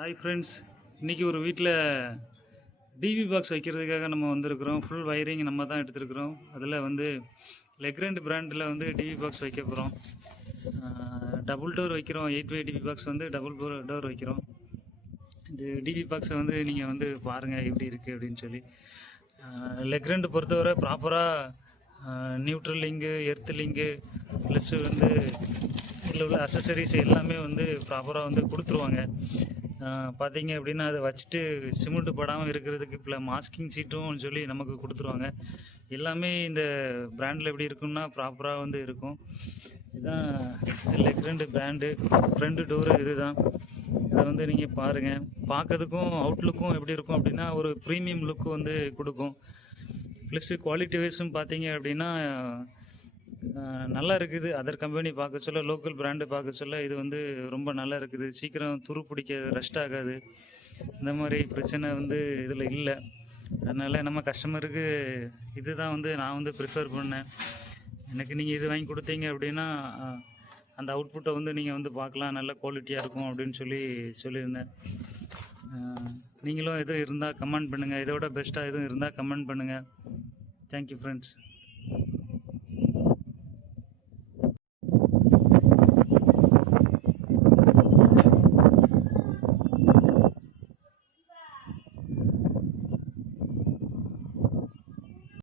Hi friends இன்றைக்கி ஒரு வீட்டில் டிவி பாக்ஸ் வைக்கிறதுக்காக நம்ம வந்திருக்கிறோம். ஃபுல் வயரிங் நம்ம தான் எடுத்துருக்குறோம். அதில் வந்து லெக்ரண்ட் பிராண்டில் வந்து டிவி பாக்ஸ் வைக்க போகிறோம் டபுள் டோர் வைக்கிறோம். எயிட் வே டிவி பாக்ஸ் வந்து டபுள் டோர் வைக்கிறோம். இந்த டிவி பாக்ஸை வந்து நீங்கள் வந்து பாருங்கள் எப்படி இருக்குது அப்படின்னு சொல்லி. லெக்ரண்ட் பொறுத்தவரை ப்ராப்பராக neutral link earth link plus வந்து இதில் உள்ள அசசரிஸ் எல்லாமே வந்து ப்ராப்பராக வந்து கொடுத்துருவாங்க. பார்த்தீங்க அப்படின்னா அதை வச்சுட்டு சிமெண்ட் படாமல் இருக்கிறதுக்கு இப்போ மாஸ்கிங் சீட்டும் சொல்லி நமக்கு கொடுத்துருவாங்க. எல்லாமே இந்த பிராண்டில் எப்படி இருக்கும்னா ப்ராப்பராக வந்து இருக்கும். இதுதான் லெக்ரண்ட் பிராண்டு ஃப்ரண்ட் டோரு இதுதான். இதை வந்து நீங்கள் பாருங்கள் பார்க்கறதுக்கும் அவுட்லுக்கும் எப்படி இருக்கும் அப்படின்னா ஒரு ப்ரீமியம் லுக்கு வந்து கொடுக்கும். ப்ளஸ் குவாலிட்டி வைஸும் பார்த்தீங்க அப்படின்னா நல்லா இருக்குது. அதர் கம்பெனி பார்க்க சொல்ல லோக்கல் பிராண்டு பார்க்க சொல்ல இது வந்து ரொம்ப நல்லா இருக்குது. சீக்கிரம் துரு பிடிக்க ரெஸ்ட் ஆகாது. இந்த மாதிரி பிரச்சனை வந்து இதில் இல்லை. அதனால் நம்ம கஸ்டமருக்கு இதுதான் வந்து நான் வந்து ப்ரிஃபர் பண்ணேன். எனக்கு நீங்கள் இது வாங்கி கொடுத்தீங்க அப்படின்னா அந்த அவுட்புட்டை வந்து நீங்கள் வந்து பார்க்கலாம். நல்ல குவாலிட்டியாக இருக்கும் அப்படின்னு சொல்லி சொல்லியிருந்தேன். நீங்களும் எதுவும் இருந்தால் கமெண்ட் பண்ணுங்கள் இதோட பெஸ்ட்டாக எதுவும் இருந்தால் கமெண்ட் பண்ணுங்கள் தேங்க்யூ ஃப்ரெண்ட்ஸ்